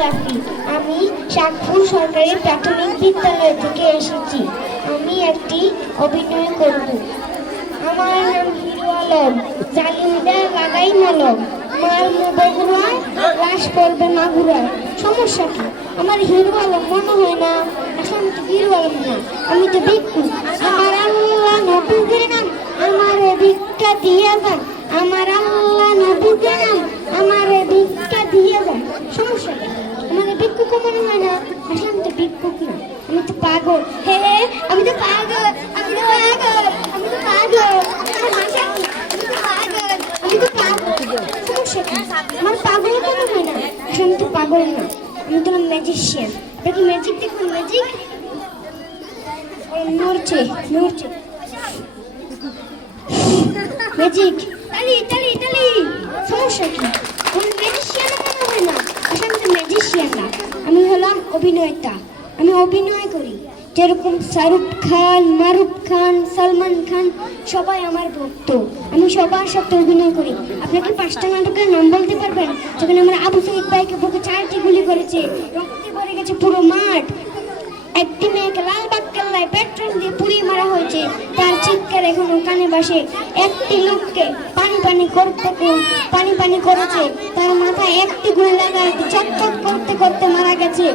রাফি। আমি শাকপুর সরকারি প্রাথমিক বিদ্যালয় থেকে এসেছি। আমি একটি অভিনয় করব। আমার নাম হিরো আলম। জালিমদের লাগাই মলম, মার বগুড়া, লাশ পড়বে মাগুরায়। সমস্যা কি? আমার হিরো আলম মনে হয় না। এখন তো হিরো আলম না, আমি তো ভিক্ষু। আমার আল্লাহ নবীদের নাম আমার ভিক্ষা দিয়ে যান। আমার আল্লাহ নবীদের নাম আমার ভিক্ষা দিয়ে যান। সমস্যা কি? আমার ভিক্ষুক মনে হয় না। আসলে আমি তো ভিক্ষুক না, আমি তো পাগল। হে হে, আমি তো পাগল, আমি তো পাগল, আমি তো পাগল। আমার ভাষা কি? আমি তো পাগল, আমি তো পাগল। সমস্যা কি? আমার পাগল মনে হয় না। আসলে আমি তো পাগল না, আমি তো ম্যাজিশিয়ান। আপনি কি ম্যাজিক দেখুন? ম্যাজিক নড়ছে নড়ছে, ম্যাজিক। তালি তালি তালি। সমস্যা কি? আমি ম্যাজিশিয়ান মনে হয় না। আসলে আমি তো ম্যাজিশিয়ান না, আমি হলাম অভিনেতা। আমি অভিনয় করি, যেরকম শাহরুখ খান, মারুফ খান, সালমান খান সবাই আমার ভক্ত। আমি সবার সাথে অভিনয় করি। আপনাকে 5টা নাটকের নাম বলতে পারবেন যেখানে আমার আবু সাইদ ভাইকে বুকে 4টি গুলি করেছে, রক্তে ভরে গেছে পুরো মাঠ। একটি মেয়েকে লালবাগ কেল্লায় পেট্রোল দিয়ে পুড়িয়ে মারা হয়েছে, তার চিৎকার এখনো কানে ভাসে। একটি লোককে পানি পানি করেছে, তার মাথায় একটি গুলি লাগায় চটচট করতে করতে মারা গেছে।